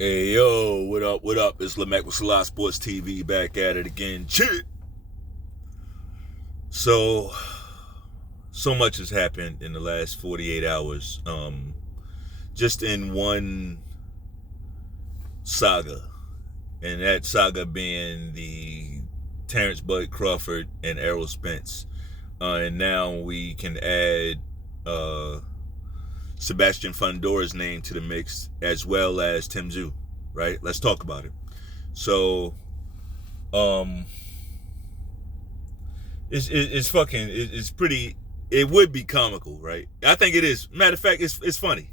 Hey yo, what up? What up? It's Lamech with selahsportstv back at it again. Shit. So, so much has happened in the last 48 hours. Just in one saga, and that saga being the Terence Crawford and Errol Spence, and now we can add Sebastian Fundora's name to the mix, as well as Tsyzu, right? Let's talk about it. So, it's pretty. It would be comical, right? I think it is. Matter of fact, it's funny.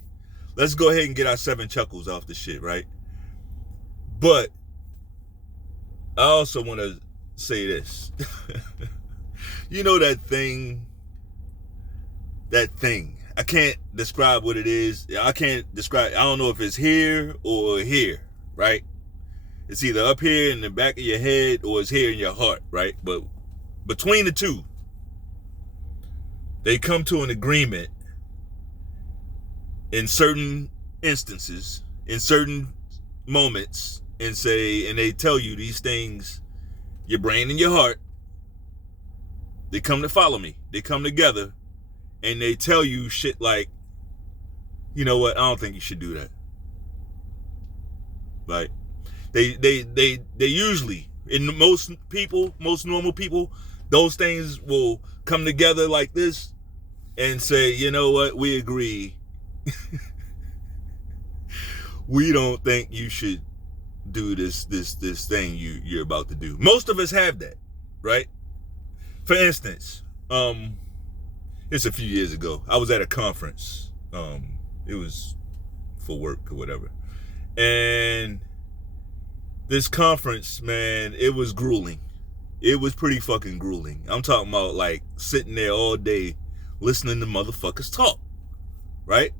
Let's go ahead and get our 7 chuckles off the shit, right? But I also want to say this. You know that thing. I can't describe what it is. I don't know if it's here or here, right? It's either up here in the back of your head or it's here in your heart, right? But between the two, they come to an agreement in certain instances, in certain moments, and they tell you these things, your brain and your heart, they come to follow me. They come together. And they tell you shit like, you know what? I don't think you should do that. Like, they usually, in most normal people, those things will come together like this and say, you know what? We agree. We don't think you should do this thing you're about to do. Most of us have that, right? For instance, it's a few years ago. I was at a conference. It was for work or whatever. And this conference, man, it was grueling. It was pretty fucking grueling. I'm talking about like sitting there all day listening to motherfuckers talk, right?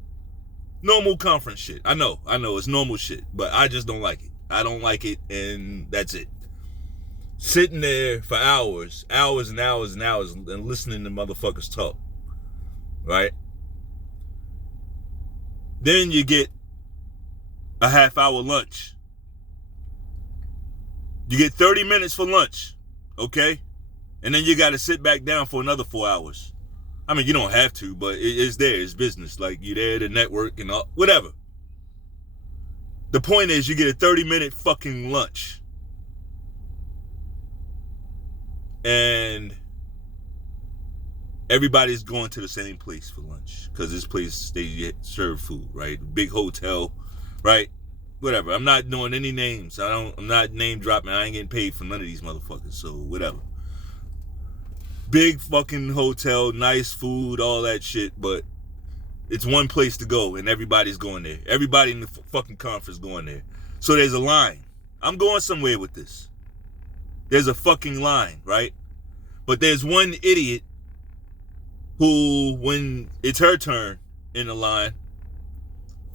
Normal conference shit. I know, it's normal shit, but I just don't like it. I don't like it, and that's it. Sitting there for hours and hours and hours and listening to motherfuckers talk. Right? Then you get a half-hour lunch. You get 30 minutes for lunch, okay? And then you got to sit back down for another 4 hours. I mean, you don't have to, but it's there. It's business. Like, you're there to network and all, whatever. The point is, you get a 30-minute fucking lunch. And everybody's going to the same place for lunch because this place, they serve food, right? Big hotel, right? Whatever. I'm not doing any names. I'm not name dropping. I ain't getting paid for none of these motherfuckers, so whatever. Big fucking hotel, nice food, all that shit, but it's one place to go and everybody's going there. Everybody in the fucking conference going there. So there's a line. I'm going somewhere with this. There's a fucking line, right? But there's one idiot who, when it's her turn in the line,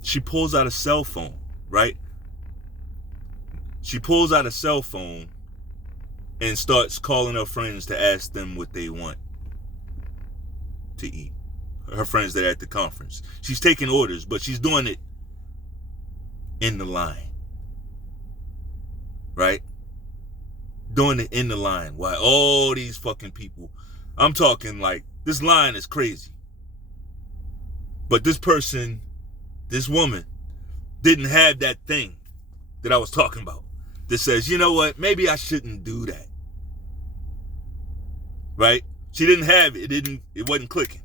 she pulls out a cell phone, right? She pulls out a cell phone and starts calling her friends to ask them what they want to eat. Her friends that are at the conference. She's taking orders, but she's doing it in the line, right? Doing it in the line while all these fucking people, I'm talking like, this line is crazy. But this person, this woman, didn't have that thing that I was talking about that says, you know what, maybe I shouldn't do that. Right? She didn't have it. It wasn't clicking.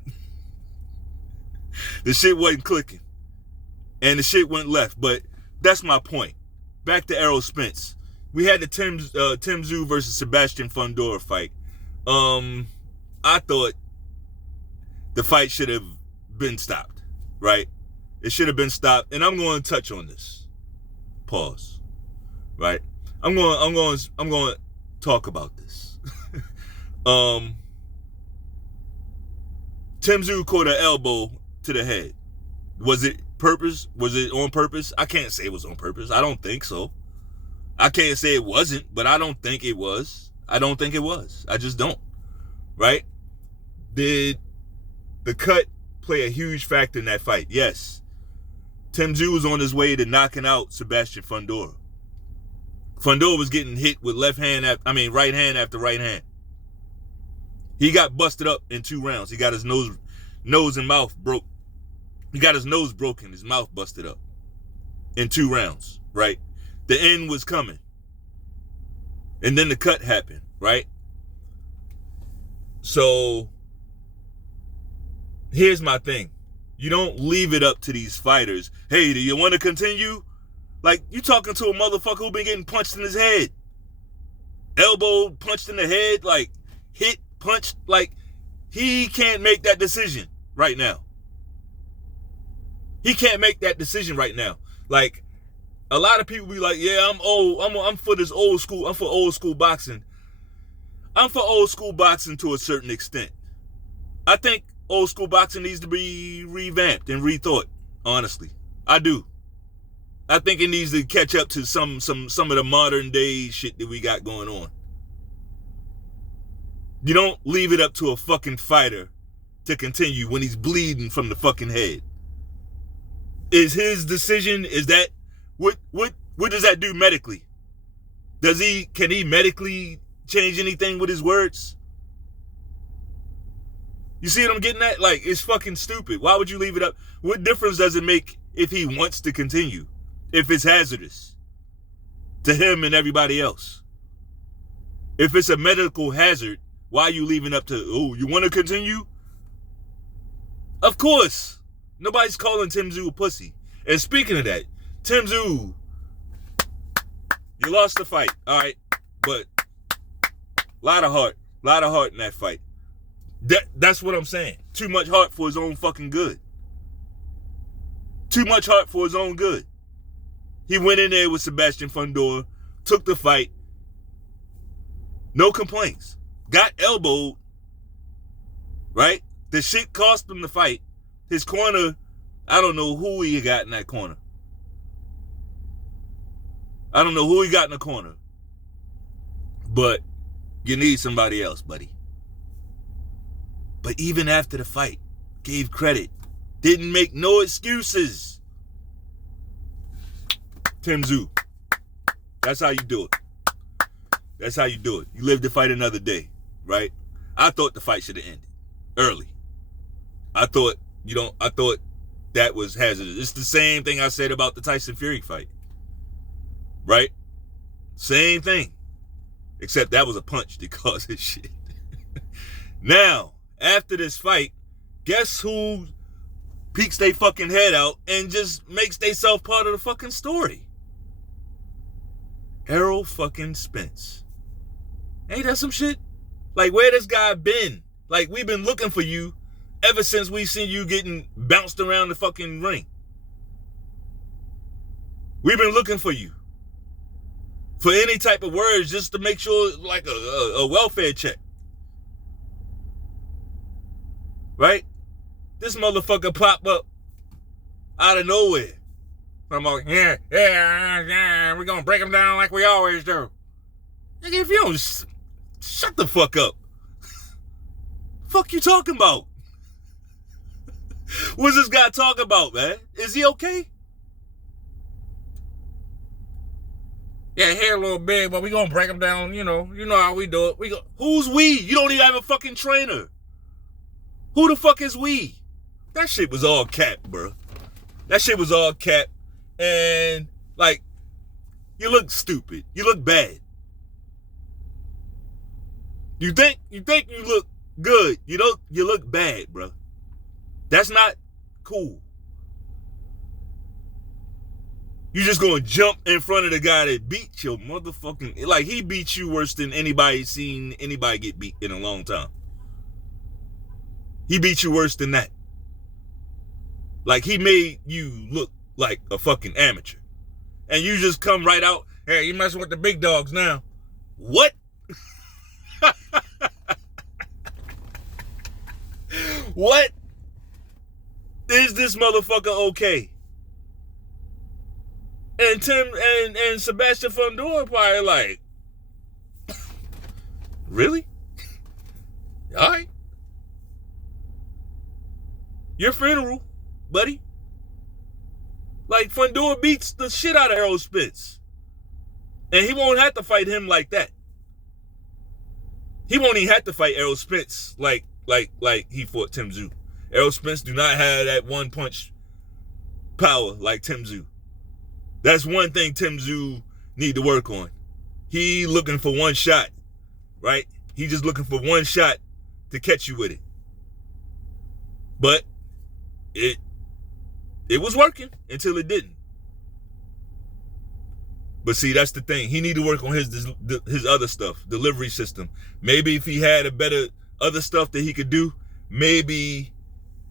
The shit wasn't clicking. And the shit went left. But that's my point. Back to Errol Spence. We had the Tsyzu versus Sebastian Fundora fight. I thought the fight should have been stopped, right? It should have been stopped, and I'm going to touch on this. Pause. Right? I'm going to talk about this. Tsyzu caught an elbow to the head. Was it purpose? Was it on purpose? I can't say it was on purpose. I don't think so. I can't say it wasn't, but I don't think it was. I just don't. Right? Did the cut play a huge factor in that fight? Yes. Tsyzu was on his way to knocking out Sebastian Fundora. Fundora was getting hit with right hand after right hand. He got busted up in 2 rounds. He got his nose and mouth broke. He got his nose broken, his mouth busted up in 2 rounds, right? The end was coming. And then the cut happened, right? So here's my thing. You don't leave it up to these fighters. Hey, do you want to continue? Like, you talking to a motherfucker who been getting punched in his head. Elbow punched in the head, like, hit, punched. Like, he can't make that decision right now. He can't make that decision right now. Like, a lot of people be like, yeah, I'm old. I'm for this old school. I'm for old school boxing. I'm for old school boxing to a certain extent. I think old school boxing needs to be revamped and rethought, honestly. I do. I think it needs to catch up to some of the modern day shit that we got going on. You don't leave it up to a fucking fighter to continue when he's bleeding from the fucking head. Is his decision, is that what does that do medically? Can he medically change anything with his words? You see what I'm getting at? Like, it's fucking stupid. Why would you leave it up? What difference does it make if he wants to continue? If it's hazardous to him and everybody else? If it's a medical hazard, why are you leaving up to, oh, you want to continue? Of course. Nobody's calling Tsyzu a pussy. And speaking of that, Tsyzu, you lost the fight, all right? But a lot of heart in that fight. That's what I'm saying. Too much heart for his own fucking good. Too much heart for his own good. He went in there with Sebastian Fundora, took the fight. No complaints. Got elbowed, right? The shit cost him the fight. His corner, I don't know who he got in that corner. I don't know who he got in the corner. But you need somebody else, buddy. But even after the fight, gave credit. Didn't make no excuses. Tsyzu. That's how you do it. That's how you do it. You live to fight another day, right? I thought the fight should have ended early. I thought that was hazardous. It's the same thing I said about the Tyson Fury fight. Right? Same thing. Except that was a punch that caused his shit. Now, after this fight, guess who peeks their fucking head out and just makes theyself part of the fucking story? Errol fucking Spence. Ain't that some shit? Like, where this guy been? Like, we've been looking for you ever since we seen you getting bounced around the fucking ring. We've been looking for you. For any type of words, just to make sure, like a welfare check. Right? This motherfucker pop up out of nowhere. I'm like, yeah, we're gonna break him down like we always do. Nigga, if you don't shut the fuck up. Fuck you talking about? What's this guy talking about, man? Is he okay? Yeah, hair a little big, but we gonna break him down, you know how we do it. Who's we? You don't even have a fucking trainer. Who the fuck is we? That shit was all cap, bro. That shit was all cap. And, like, you look stupid. You look bad. You think you look good. You look bad, bro. That's not cool. You just gonna jump in front of the guy that beat your motherfucking... Like, he beat you worse than anybody's seen anybody get beat in a long time. He beat you worse than that. Like, he made you look like a fucking amateur. And you just come right out, hey, you messing with the big dogs now. What? What? Is this motherfucker okay? And and Sebastian Fundora probably like, really? All right. Your funeral, buddy. Like, Fundora beats the shit out of Errol Spence. And he won't have to fight him like that. He won't even have to fight Errol Spence like he fought Tsyzu. Errol Spence do not have that one punch power like Tsyzu. That's one thing Tsyzu need to work on. He looking for one shot, right? He just looking for one shot to catch you with it. But it was working until it didn't. But see, that's the thing. He need to work on his other stuff, delivery system. Maybe if he had a better other stuff that he could do, maybe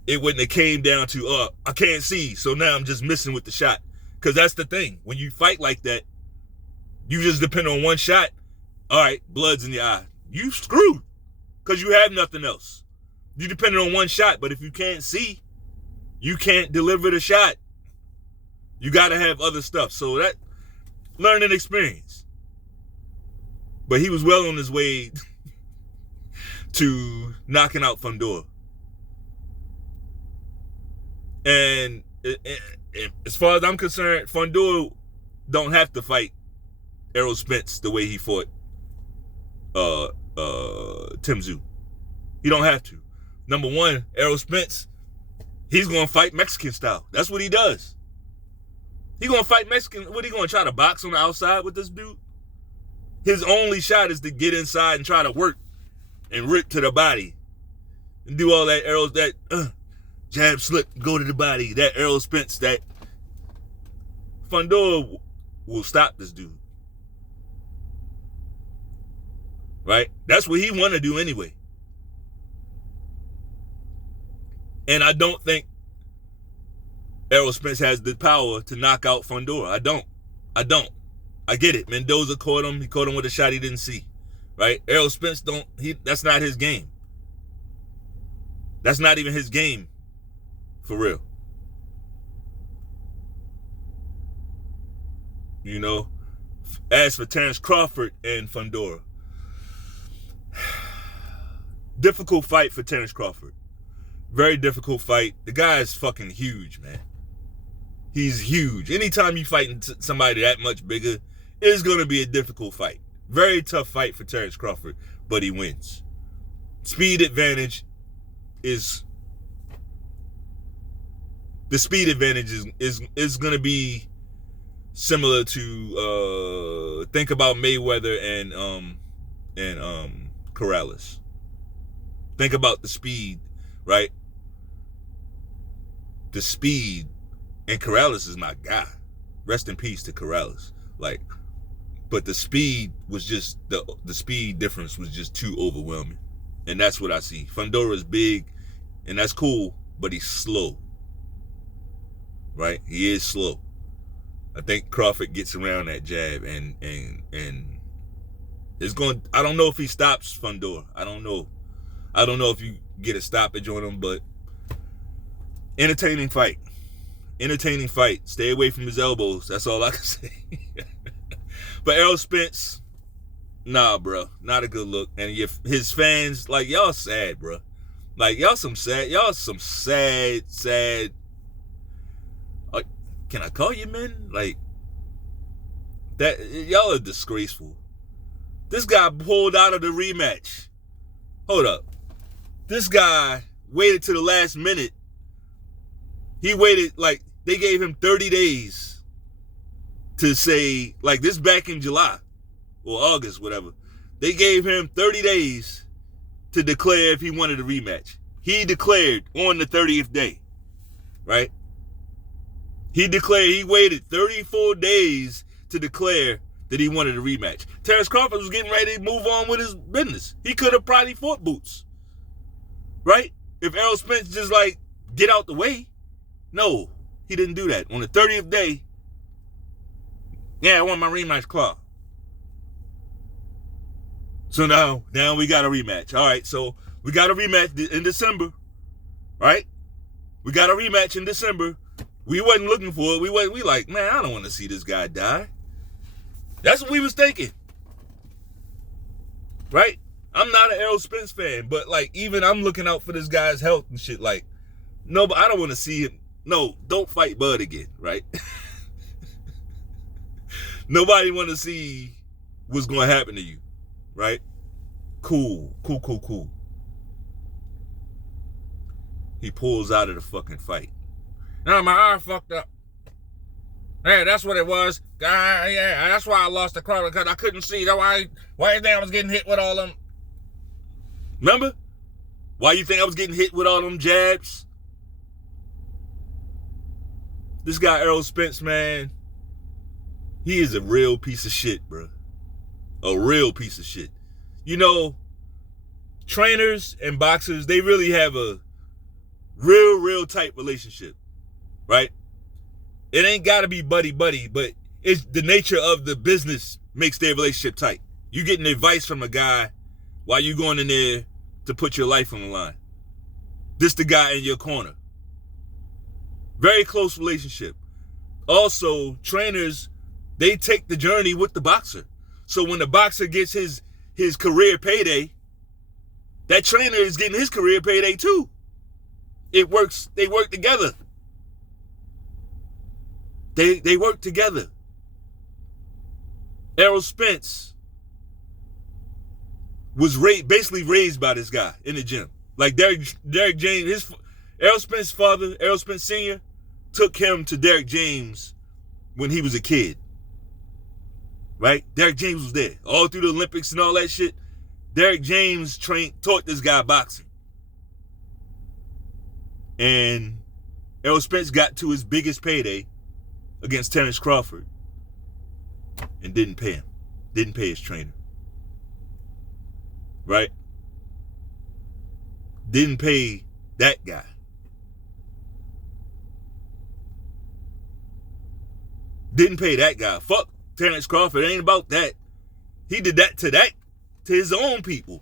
it wouldn't have came down to, I can't see, so now I'm just missing with the shot. Because that's the thing. When you fight like that, you just depend on one shot. All right, blood's in your eye. You screwed because you have nothing else. You depend on one shot, but if you can't see, you can't deliver the shot. You got to have other stuff. So that learning experience. But he was well on his way to knocking out Fundora. And as far as I'm concerned, Fundora don't have to fight Errol Spence the way he fought Tsyzu. He don't have to. Number one, Errol Spence, he's going to fight Mexican style. That's what he does. He going to fight Mexican. What, he going to try to box on the outside with this dude? His only shot is to get inside and try to work and rip to the body and do all that Errol, that jab slip, go to the body. That Errol Spence, that Fundora will stop this dude. Right? That's what he want to do anyway. And I don't think Errol Spence has the power to knock out Fundora. I don't. I get it. Mendoza caught him. He caught him with a shot he didn't see. Right? Errol Spence that's not his game. That's not even his game. For real. You know? As for Terence Crawford and Fundora, difficult fight for Terence Crawford. Very difficult fight. The guy is fucking huge, man. He's huge. Anytime you fighting somebody that much bigger, it's going to be a difficult fight. Very tough fight for Terence Crawford, but he wins. Speed advantage is... The speed advantage is going to be similar to... think about Mayweather and Corrales. Think about the speed, right? The speed, and Corrales is my guy. Rest in peace to Corrales. Like, but the speed was just the speed difference was just too overwhelming, and that's what I see. Fundora is big, and that's cool, but he's slow. Right? He is slow. I think Crawford gets around that jab, and it's going. I don't know if he stops Fundora. I don't know if you get a stoppage on him, but entertaining fight. Entertaining fight. Stay away from his elbows. That's all I can say. But Errol Spence, nah, bro. Not a good look. And if his fans, like, y'all sad, bro. Like, y'all some sad. Can I call you men? Like, that, y'all are disgraceful. This guy pulled out of the rematch. Hold up. This guy waited to the last minute. He waited, like, they gave him 30 days to say, like, this back in July or August, whatever. They gave him 30 days to declare if he wanted a rematch. He declared on the 30th day, right? He declared, he waited 34 days to declare that he wanted a rematch. Terence Crawford was getting ready to move on with his business. He could have probably fought Boots, right? If Errol Spence just, like, get out the way. No, he didn't do that. On the 30th day, yeah, I want my rematch claw. So now we got a rematch. All right, so we got a rematch in December, right? We got a rematch in December. We wasn't looking for it. We like, man, I don't want to see this guy die. That's what we was thinking, right? I'm not an Errol Spence fan, but, like, even I'm looking out for this guy's health and shit. Like, no, but I don't want to see him. No, don't fight Bud again, right? Nobody want to see what's going to happen to you, right? Cool. He pulls out of the fucking fight. No, my arm fucked up. Hey, that's what it was. Yeah, that's why I lost the Crawford, because I couldn't see. That's why you think I was getting hit with all them? Remember? Why you think I was getting hit with all them jabs? This guy, Errol Spence, man, he is a real piece of shit, bro. A real piece of shit. You know, trainers and boxers, they really have a real tight relationship, right? It ain't got to be buddy-buddy, but it's the nature of the business makes their relationship tight. You getting advice from a guy while you going in there to put your life on the line. This the guy in your corner. Very close relationship. Also, trainers, they take the journey with the boxer. So when the boxer gets his career payday, that trainer is getting his career payday too. It works. They work together. They work together. Errol Spence was basically raised by this guy in the gym. Like Derek James, Errol Spence's father, Errol Spence Sr., took him to Derek James when he was a kid. Right? Derek James was there. All through the Olympics and all that shit. Derek James taught this guy boxing. And Errol Spence got to his biggest payday against Terence Crawford and didn't pay him. Didn't pay his trainer. Right? Didn't pay that guy. Didn't pay that guy. Fuck Terence Crawford. It ain't about that. He did that to his own people.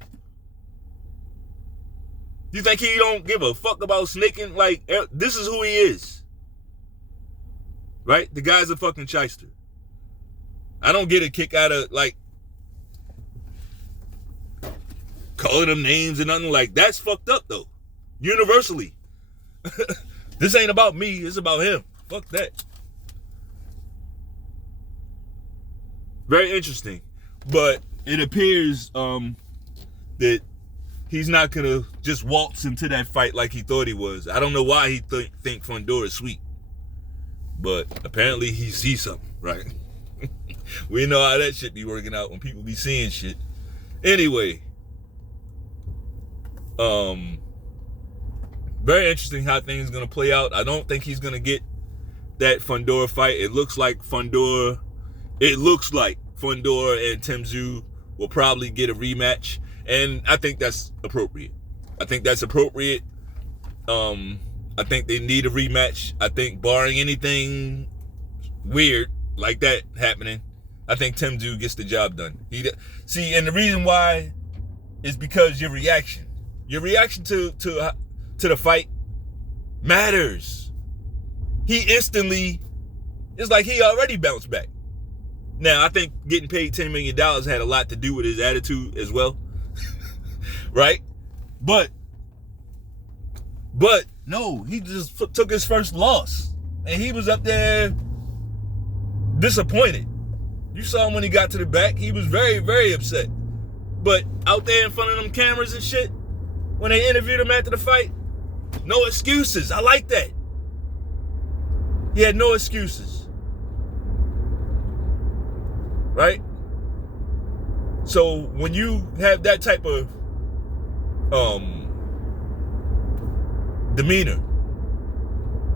You think he don't give a fuck about snaking? Like, this is who he is. Right? The guy's a fucking shyster. I don't get a kick out of, like, calling them names and nothing. Like, that's fucked up, though. Universally. This ain't about me. It's about him. Fuck that. Very interesting. But it appears that he's not going to just waltz into that fight like he thought he was. I don't know why he think Fundora is sweet. But apparently he sees something, right? We know how that shit be working out when people be seeing shit. Anyway. Very interesting how things going to play out. I don't think he's going to get that Fundora fight. It looks like Fundora and Tsyzu will probably get a rematch. And I think that's appropriate. I think they need a rematch. I think barring anything weird like that happening, I think Tsyzu gets the job done. And the reason why is because your reaction to the fight matters. He instantly, it's like he already bounced back. Now, I think getting paid $10 million had a lot to do with his attitude as well. Right? But no, he just took his first loss. And he was up there disappointed. You saw him when he got to the back. He was very, very upset. But out there in front of them cameras and shit, when they interviewed him after the fight, no excuses. I like that. He had no excuses. Right? So when you have that type of demeanor,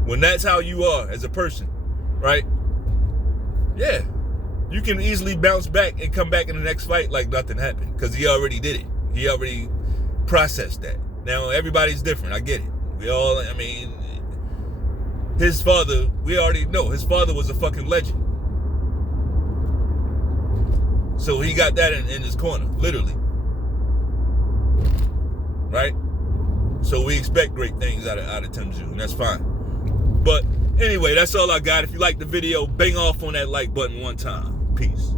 when that's how you are as a person, right? Yeah, you can easily bounce back and come back in the next fight like nothing happened, because he already did it. He already processed that. Now everybody's different. I get it. His father, we already know his father was a fucking legend. So he got that in his corner, literally. Right? So we expect great things out of Tsyzu, and that's fine. But anyway, that's all I got. If you like the video, bang off on that like button one time. Peace.